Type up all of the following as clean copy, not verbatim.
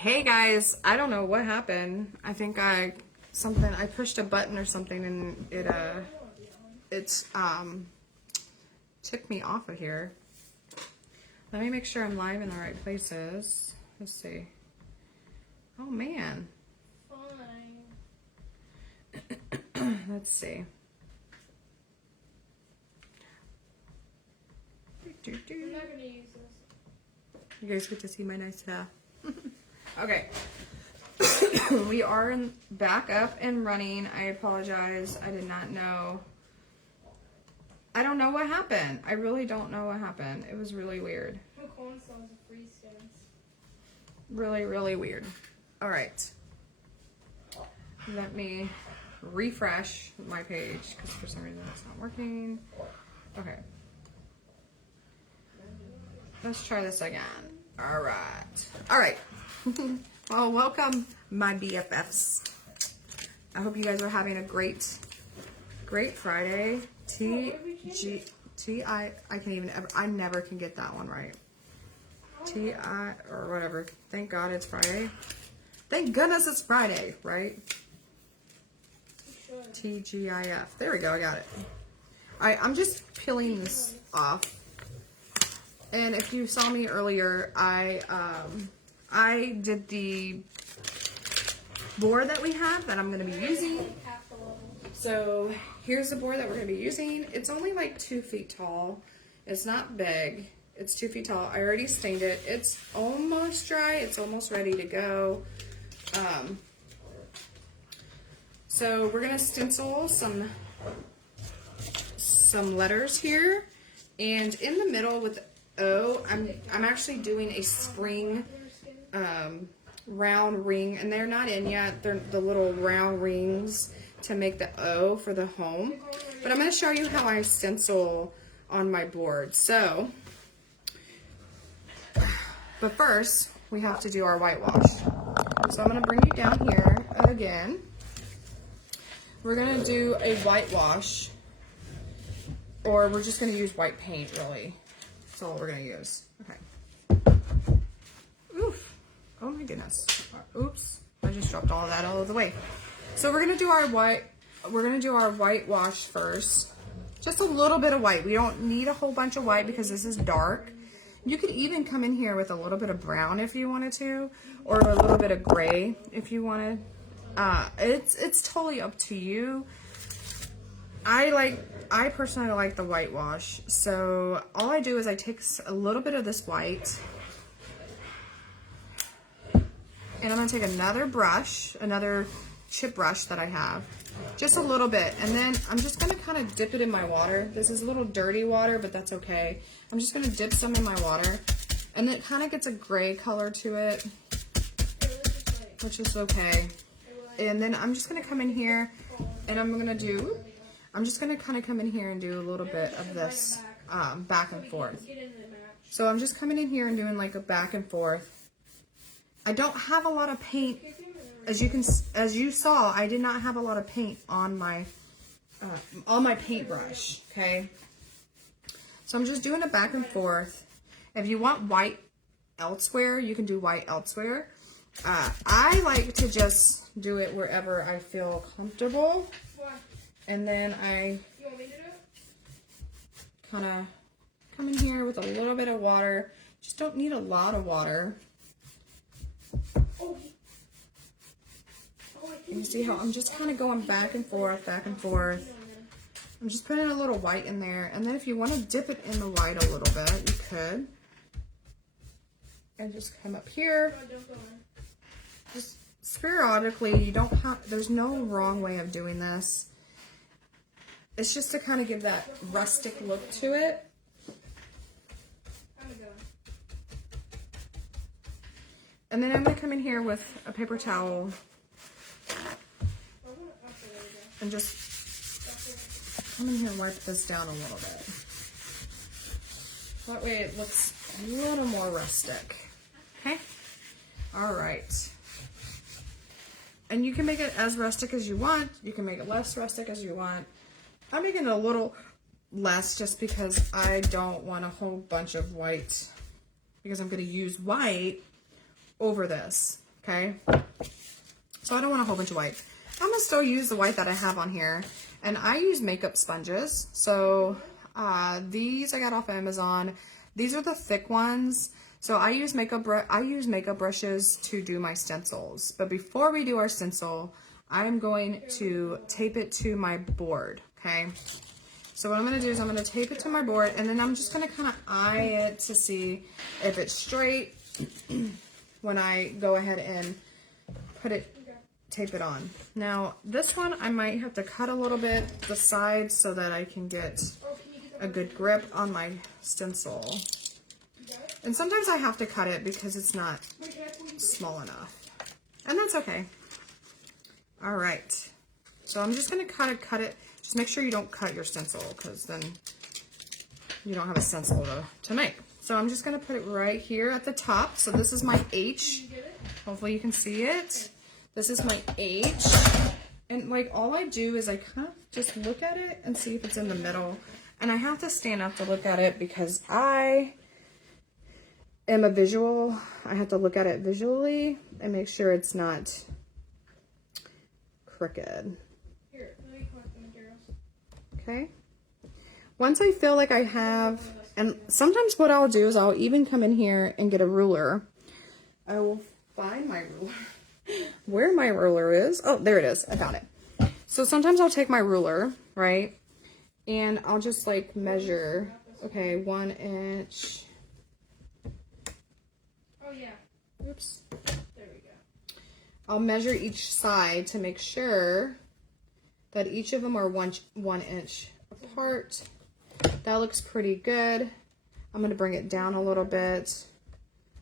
Hey guys, I don't know what happened. I think I pushed a button or something and it took me off of here. Let me make sure I'm live in the right places. Let's see. Oh man. Fine. Let's see. I'm not gonna use this. You guys get to see my nice hair. Okay. We are back up and running. I apologize. I did not know. I don't know what happened. I really don't know what happened. It was really weird. McCollum still has a free stance. Really, really weird. All right. Let me refresh my page because for some reason it's not working. Okay. Let's try this again. All right. All right. Well, welcome, my BFFs. I hope you guys are having a great Friday. I can't even ever, I never can get that one right. T-I, or whatever. Thank God it's Friday. Thank goodness it's Friday, right? T-G-I-F. There we go, I got it. I'm just peeling this off. And if you saw me earlier, I did the board that we have that I'm going to be using. So here's the board that we're going to be using. It's only like 2 feet tall. It's not big. It's 2 feet tall. I already stained it. It's almost dry. It's almost ready to go. So we're going to stencil some letters here. And in the middle with O, I'm actually doing a spring round ring, and they're not in yet. They're the little round rings to make the O for the home. But I'm going to show you how I stencil on my board. So, but first, we have to do our whitewash. So I'm going to bring you down here again. We're going to do a whitewash, or we're just going to use white paint, really. That's all we're going to use. Okay. Oof. Oh my goodness. Oops. I just dropped all of that all of the way. So we're going to do our whitewash first. Just a little bit of white. We don't need a whole bunch of white because this is dark. You could even come in here with a little bit of brown if you wanted to, or a little bit of gray if you wanted. It's totally up to you. I personally like the whitewash. So all I do is I take a little bit of this white, and I'm going to take another brush, another chip brush that I have, just a little bit, and then I'm just going to kind of dip it in my water. This is a little dirty water, but that's okay. I'm just going to dip some in my water, and it kind of gets a gray color to it, which is okay. And then I'm just going to come in here, and I'm just going to kind of come in here and do a little bit of this back and forth. So I'm just coming in here and doing like a back and forth. I don't have a lot of paint. As you saw, I did not have a lot of paint on my paintbrush, okay? So I'm just doing a back and forth. If you want white elsewhere, you can do white elsewhere. I like to just do it wherever I feel comfortable. And then I kind of come in here with a little bit of water. Just don't need a lot of water. You see how I'm just kind of going back and forth, back and forth. I'm just putting a little white in there. And then if you want to dip it in the white a little bit, you could. And just come up here. Just periodically, you don't have, there's no wrong way of doing this. It's just to kind of give that rustic look to it. And then I'm going to come in here with a paper towel and just come in here and wipe this down a little bit. That way it looks a little more rustic. Okay? All right. And you can make it as rustic as you want. You can make it less rustic as you want. I'm making it a little less just because I don't want a whole bunch of white, because I'm going to use white over this. okay? So I don't want a whole bunch of white. I'm gonna still use the white that I have on here, and I use makeup sponges. So these I got off Amazon. These are the thick ones. So I use makeup brushes to do my stencils. But before we do our stencil, I'm going to tape it to my board, okay? So what I'm gonna do is I'm gonna tape it to my board, and then I'm just gonna kind of eye it to see if it's straight when I go ahead and tape it on. Now this one I might have to cut a little bit the sides so that I can get a good grip on my stencil. And sometimes I have to cut it because it's not small enough. And that's okay. All right. So I'm just gonna cut it. Just make sure you don't cut your stencil, because then you don't have a stencil to make. So I'm just gonna put it right here at the top. So this is my H. Hopefully you can see it. This is my H. And like all I do is I kind of just look at it and see if it's in the middle. And I have to stand up to look at it because I am a visual. I have to look at it visually and make sure it's not crooked. Here, let me collect the materials. Okay. Once I feel like I have, and sometimes what I'll do is I'll even come in here and get a ruler. I will find my ruler. Where my ruler is. Oh, there it is. I found it. So sometimes I'll take my ruler, right? And I'll just like measure, okay, 1 inch. Oh yeah. Oops. There we go. I'll measure each side to make sure that each of them are one inch apart. That looks pretty good. I'm going to bring it down a little bit.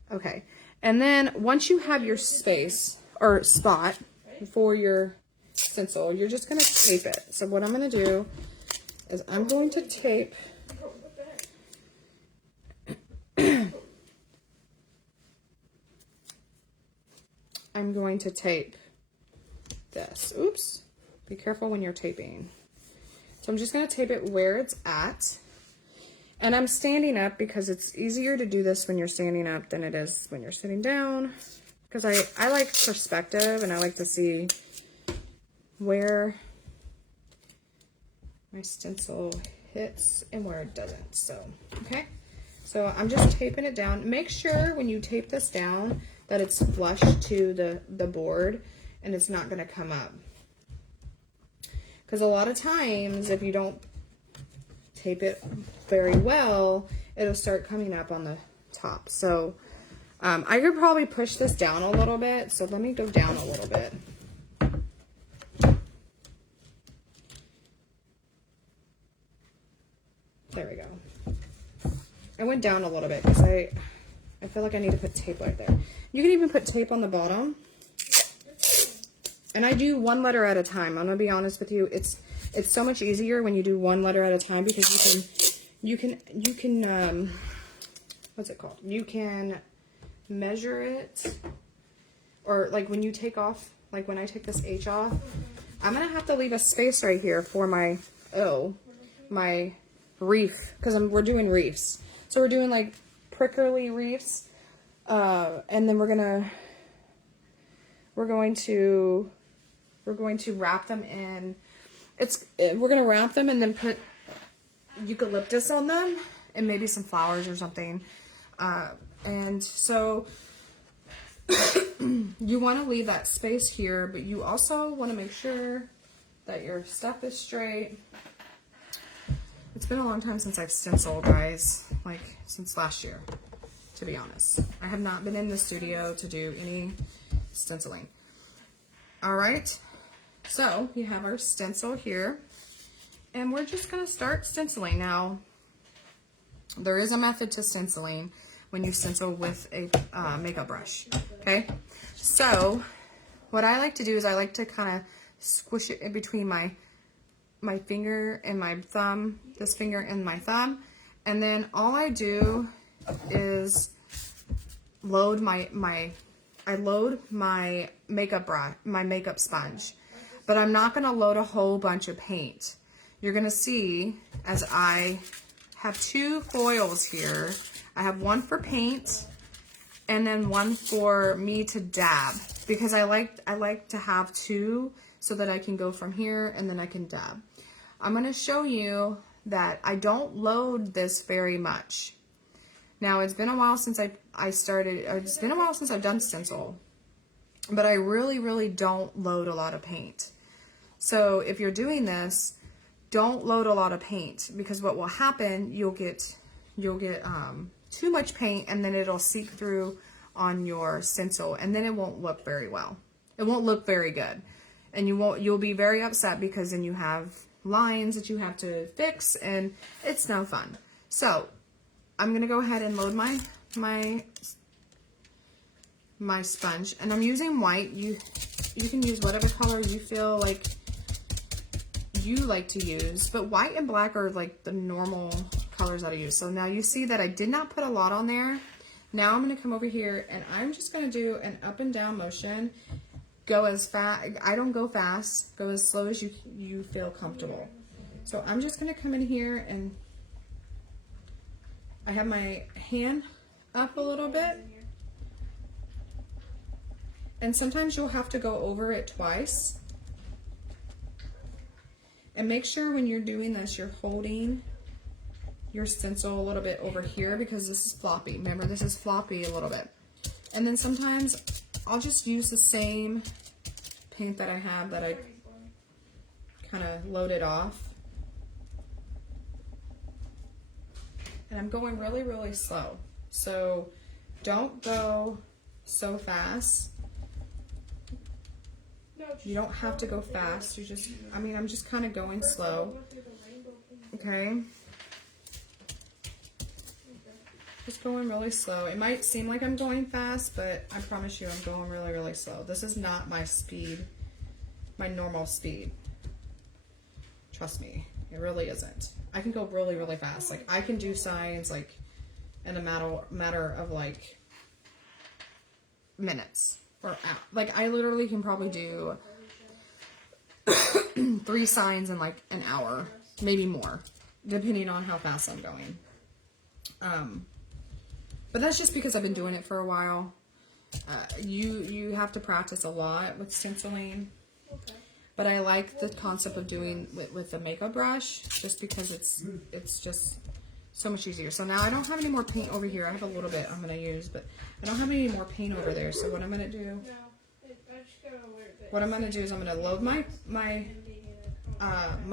Okay. And then once you have your space or spot for your stencil, you're just going to tape it. So what I'm going to do is I'm going to tape this. Oops. Be careful when you're taping. So I'm just going to tape it where it's at. And I'm standing up because it's easier to do this when you're standing up than it is when you're sitting down. Because I like perspective, and I like to see where my stencil hits and where it doesn't. So, okay. So I'm just taping it down. Make sure when you tape this down that it's flush to the board and it's not going to come up. Because a lot of times, if you don't tape it very well, it'll start coming up on the top. So I could probably push this down a little bit. So let me go down a little bit. There we go. I went down a little bit because I feel like I need to put tape right there. You can even put tape on the bottom. And I do one letter at a time. I'm gonna be honest with you. It's so much easier when you do one letter at a time because you can what's it called? You can measure it, or like when you take off, like when I take this H off, I'm gonna have to leave a space right here for my my reef, because we're doing reefs. So we're doing like prickly reefs, and then we're going to wrap them in. We're gonna wrap them and then put eucalyptus on them and maybe some flowers or something. And so you want to leave that space here, but you also want to make sure that your stuff is straight. It's been a long time since I've stenciled, guys, like since last year, to be honest. I have not been in the studio to do any stenciling. All right, so we have our stencil here, and we're just going to start stenciling. Now, there is a method to stenciling when you stencil with a makeup brush, okay? So what I like to do is I like to kind of squish it in between my finger and my thumb, this finger and my thumb, and then all I do is load my makeup brush, my makeup sponge, but I'm not gonna load a whole bunch of paint. You're gonna see as I have two foils here. I have one for paint and then one for me to dab. because I like to have two so that I can go from here and then I can dab. I'm going to show you that I don't load this very much. Now, it's been a while since I started, it's been a while since I've done stencil, but I really don't load a lot of paint. So if you're doing this, don't load a lot of paint, because what will happen, you'll get too much paint, and then it'll seep through on your stencil, and then it won't look very well. It won't look very good, and you'll be very upset, because then you have lines that you have to fix, and it's no fun. So I'm gonna go ahead and load my sponge, and I'm using white. You can use whatever color you feel like you like to use, but white and black are like the normal colors that I use. So now you see that I did not put a lot on there. Now I'm going to come over here, and I'm just going to do an up and down motion. Go as fast. I don't go fast. Go as slow as you feel comfortable. So I'm just going to come in here, and I have my hand up a little bit. And sometimes you'll have to go over it twice. And make sure when you're doing this, you're holding your stencil a little bit over here, because this is floppy. Remember, this is floppy a little bit. And then sometimes I'll just use the same paint that I have that I kind of loaded off. And I'm going really slow. So don't go so fast. You don't have to go fast. I'm just kind of going slow. Okay. Just going really slow. It might seem like I'm going fast, but I promise you I'm going really slow. This is not my speed, my normal speed. Trust me, it really isn't. I can go really fast. Like, I can do signs like in a matter of like minutes. Like, I literally can probably do 3 signs in like an hour, maybe more, depending on how fast I'm going. But that's just because I've been doing it for a while. You have to practice a lot with stenciling. Okay. But I like the concept of doing with the makeup brush, just because it's just so much easier. So now I don't have any more paint over here. I have a little bit I'm going to use, but I don't have any more paint over there. So what I'm going to do, is I'm going to load my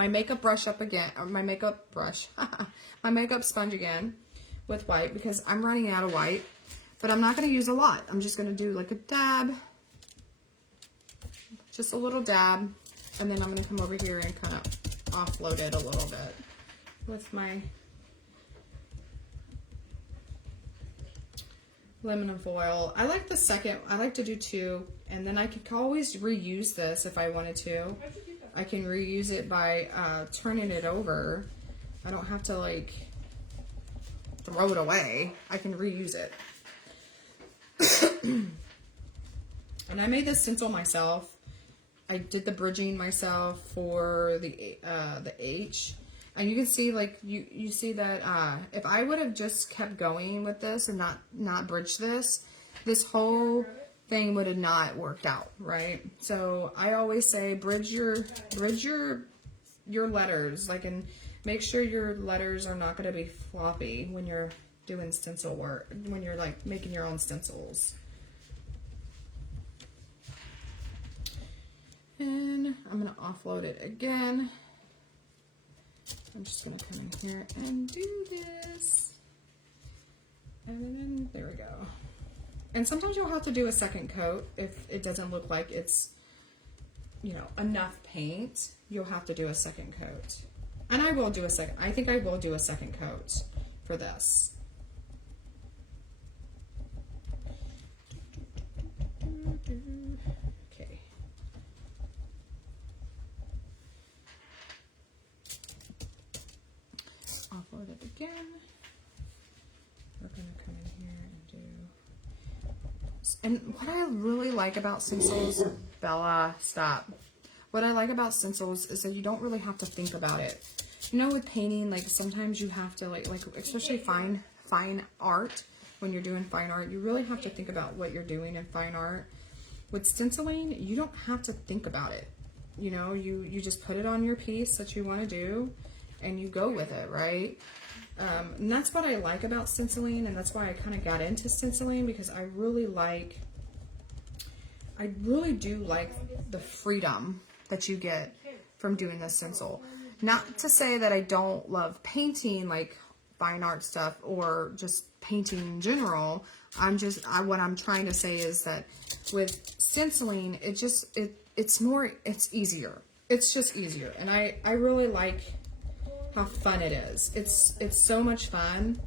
makeup brush up again, or my makeup brush, my makeup sponge again with white, because I'm running out of white, but I'm not going to use a lot. I'm just going to do like a dab, just a little dab, and then I'm going to come over here and kind of offload it a little bit with my aluminum foil. I like the second. I like to do 2, and then I could always reuse this if I wanted to. I can reuse it by turning it over. I don't have to like throw it away. I can reuse it. And I made this stencil myself. I did the bridging myself for the H. And you can see, like, you see that if I would have just kept going with this and not bridged this whole thing would have not worked out, right? So I always say bridge your letters, like, and make sure your letters are not going to be floppy when you're doing stencil work, when you're like making your own stencils. And I'm going to offload it again. I'm just going to come in here and do this. And then there we go. And sometimes you'll have to do a second coat if it doesn't look like it's, enough paint. You'll have to do a second coat. And I will do a second. I think I will do a second coat for this. Okay. Offload it again. We're going to come in here and do... And what I really like about stencils... Bella, stop. What I like about stencils is that you don't really have to think about it. With painting, like, sometimes you have to, like especially fine art, when you're doing fine art, you really have to think about what you're doing in fine art. With stenciling, you don't have to think about it. You know, you just put it on your piece that you want to do and you go with it, right? And that's what I like about stenciling, and that's why I kind of got into stenciling, because I really do like the freedom that you get from doing this stencil. Not to say that I don't love painting, like fine art stuff, or just painting in general. What I'm trying to say is that with stenciling, it's easier. It's just easier. And I really like how fun it is. It's so much fun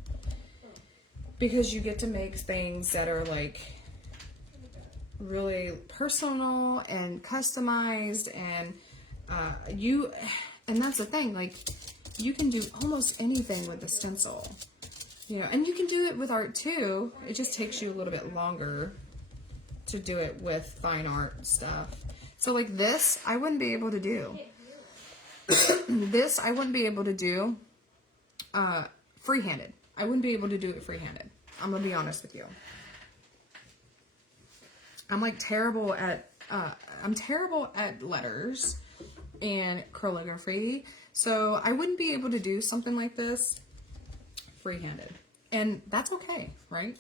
because you get to make things that are like really personal and customized, and and that's the thing, like you can do almost anything with the stencil, you know, and you can do it with art too. It just takes you a little bit longer to do it with fine art stuff. So like this, I wouldn't be able to do. This, I wouldn't be able to do free-handed. I wouldn't be able to do it free-handed. I'm going to be honest with you. I'm like terrible at letters and calligraphy. So I wouldn't be able to do something like this free-handed. And that's okay, right?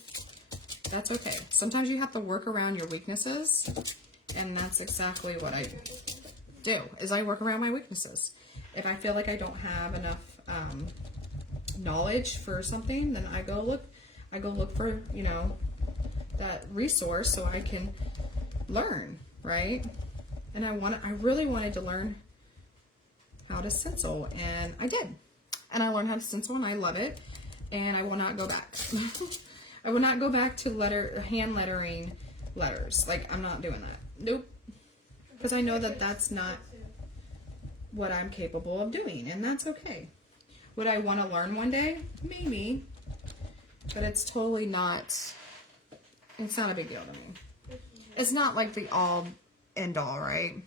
That's okay. Sometimes you have to work around your weaknesses, and that's exactly what I do, is I work around my weaknesses. If I feel like I don't have enough knowledge for something, then I go look for, you know, that resource so I can learn, right? And I really wanted to learn how to stencil, and I did. And I learned how to stencil, and I love it, and I will not go back. I will not go back to hand lettering letters. Like, I'm not doing that. Nope. Because I know that that's not what I'm capable of doing, and that's okay. Would I want to learn one day? Maybe. But it's totally not, it's not a big deal to me. It's not like the all end all, right?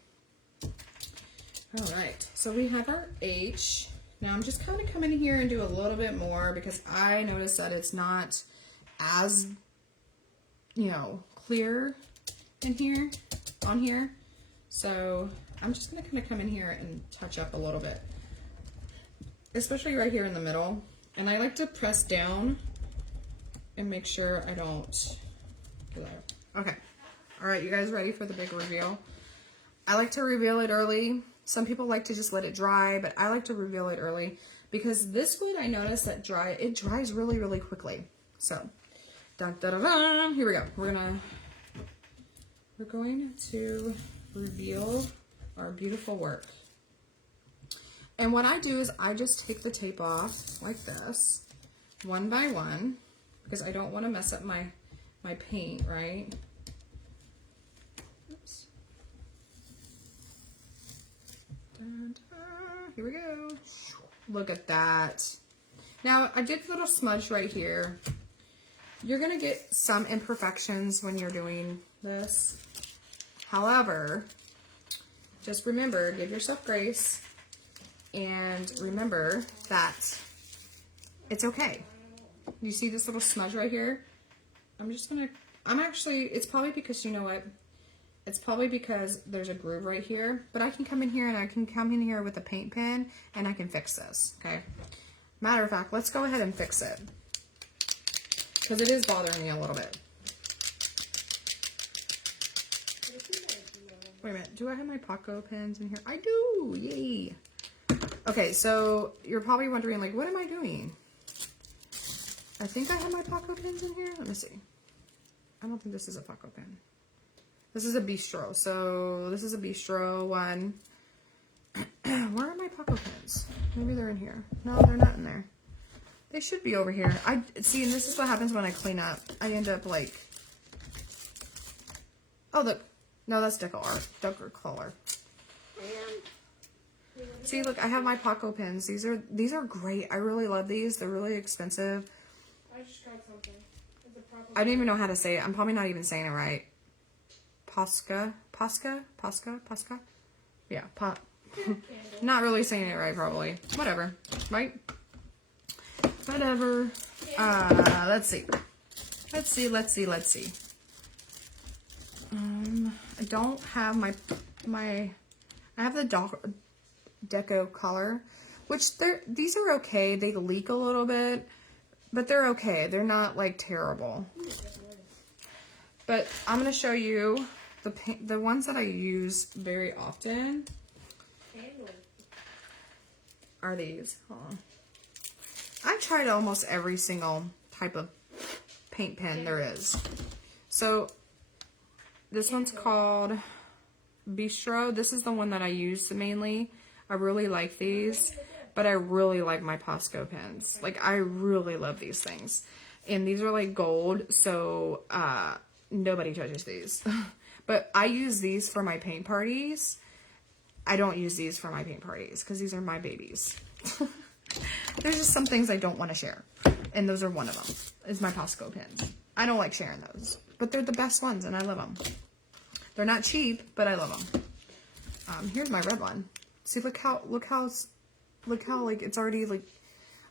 All right, so we have our H. Now I'm just kind of coming in here and do a little bit more because I noticed that it's not as, you know, clear in here, on here. So I'm just gonna kind of come in here and touch up a little bit, especially right here in the middle. And I like to press down and make sure I don't do that. Okay, all right, you guys ready for the big reveal? I like to reveal it early. Some people like to just let it dry, but I like to reveal it early because this wood, I noticed that it dries really, really quickly. So, dun, dun, dun, dun, here we go. We're going to reveal our beautiful work. And what I do is I just take the tape off like this, one by one, because I don't want to mess up my paint, right? Oops. Dun, dun. Here we go. Look at that. Now, I did a little smudge right here. You're going to get some imperfections when you're doing this. However, just remember, give yourself grace, and remember that it's okay. You see this little smudge right here? It's probably because, you know what? It's probably because there's a groove right here, but I can come in here and I can come in here with a paint pen and I can fix this, okay? Matter of fact, let's go ahead and fix it because it is bothering me a little bit. Wait a minute, do I have my Paco pens in here? I do, yay. Okay, so you're probably wondering, like, what am I doing? I think I have my Paco pens in here. Let me see. I don't think this is a Paco pen. This is a Bistro. So this is a Bistro one. Where are my Paco pens? Maybe they're in here. No, they're not in there. They should be over here. See, and this is what happens when I clean up. I end up like, oh look, no, that's darker color. See, look, I have my Paco pens. These are great. I really love these. They're really expensive. I just got something. I don't even know how to say it. I'm probably not even saying it right. Posca? Yeah, not really saying it right, probably. Whatever, right? Whatever. Let's see. I don't have I have the Deco color, which these are okay. They leak a little bit, but they're okay. They're not like terrible. But I'm gonna show you the ones that I use very often are these. Hold on. I've tried almost every single type of paint pen there is. So this one's called Bistro. This is the one that I use mainly. I really like these, but I really like my Posco pens. Like, I really love these things. And these are like gold, so nobody touches these. But I use these for my paint parties. I don't use these for my paint parties because these are my babies. There's just some things I don't want to share. And those are one of them, is my Posco pens. I don't like sharing those, but they're the best ones and I love them. They're not cheap, but I love them. Here's my red one. See, look how like it's already like,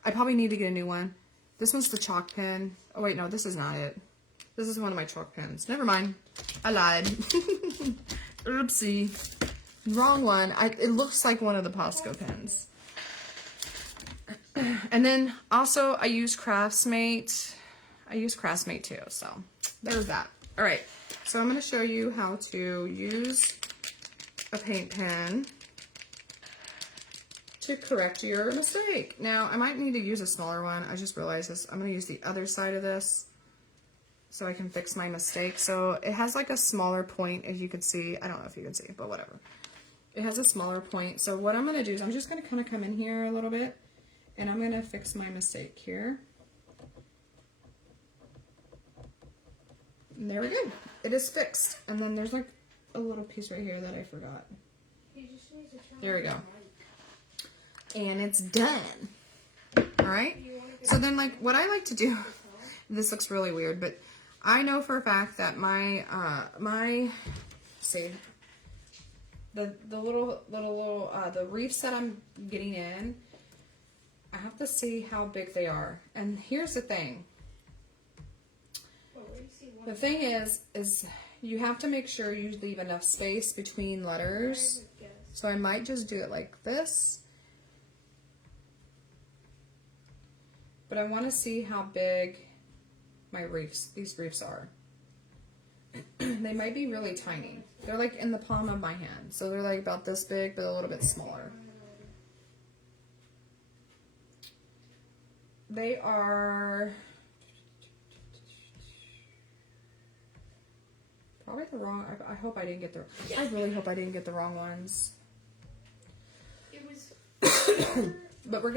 I probably need to get a new one. This one's the chalk pen. Oh wait, no, this is not it. This is one of my chalk pens. Never mind. I lied. Oopsie. Wrong one. It looks like one of the Posco pens. And then also I use Craftsmate. I use Craftsmate too, so there's that. All right, so I'm going to show you how to use a paint pen to correct your mistake. Now, I might need to use a smaller one. I just realized this. I'm going to use the other side of this so I can fix my mistake. So it has like a smaller point, as you can see. I don't know if you can see, but whatever. It has a smaller point. So what I'm going to do is I'm just going to kind of come in here a little bit, and I'm going to fix my mistake here. And there we go. It is fixed. And then there's like a little piece right here that I forgot. There we go. And it's done. Alright? So then, like, what I like to do, this looks really weird, but I know for a fact that the reefs that I'm getting in, I have to see how big they are. And here's the thing. The thing is you have to make sure you leave enough space between letters. So I might just do it like this. But I want to see how big these reefs are. They might be really tiny. They're like in the palm of my hand. So they're like about this big, but a little bit smaller. They are probably the wrong, I hope I didn't get the, I really hope I didn't get the wrong ones. But we're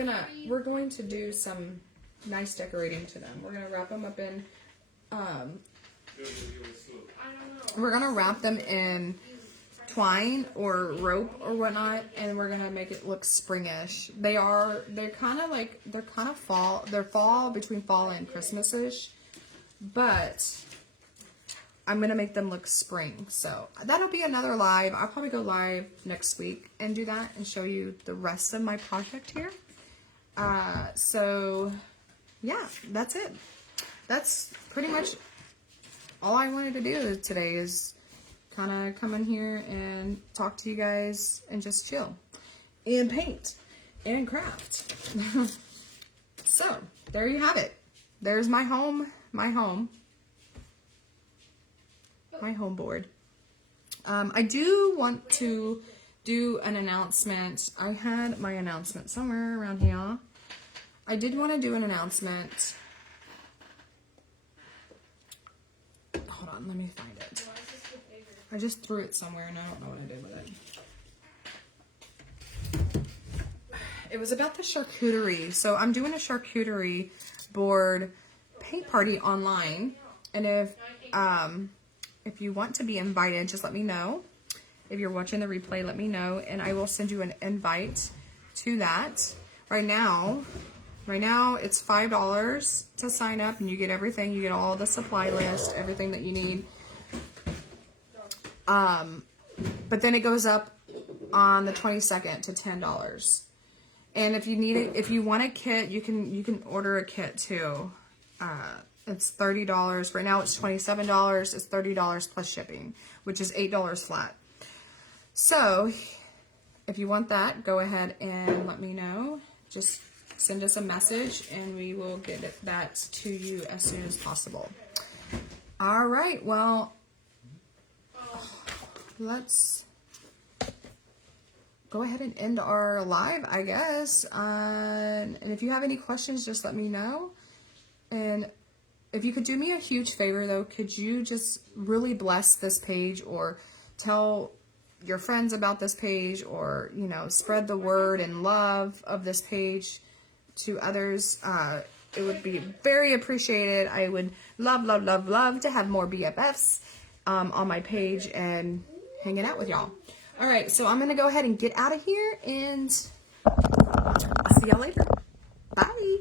going to do some nice decorating to them. We're going to wrap them up in, we're going to wrap them in twine or rope or whatnot, and we're going to make it look springish. They're kind of fall, between fall and Christmas-ish, but I'm going to make them look spring. So that'll be another live. I'll probably go live next week and do that and show you the rest of my project here. So yeah, that's it. That's pretty much all I wanted to do today, is kind of come in here and talk to you guys and just chill and paint and craft. So there you have it. There's my home board. I do want to do an announcement. I had my announcement somewhere around here. I did want to do an announcement. Hold on, let me find it. I just threw it somewhere and I don't know what I did with it. It was about the charcuterie. So I'm doing a charcuterie board paint party online. And if you want to be invited, just let me know. If you're watching the replay, let me know, and I will send you an invite to that. Right now it's $5 to sign up, and you get everything. You get all the supply list, everything that you need. But then it goes up on the 22nd to $10. And if you need it, if you want a kit, you can order a kit too. It's $30. Right now it's $27. It's $30 plus shipping, which is $8 flat. So if you want that, go ahead and let me know. Just send us a message and we will get that to you as soon as possible. All right, well, let's go ahead and end our live, I guess. And if you have any questions, just let me know. And if you could do me a huge favor, though, could you just really bless this page or tell your friends about this page, or, you know, spread the word and love of this page to others? It would be very appreciated. I would love, love, love, love to have more BFFs on my page and hanging out with y'all. All right, so I'm going to go ahead and get out of here, and I'll see y'all later. Bye.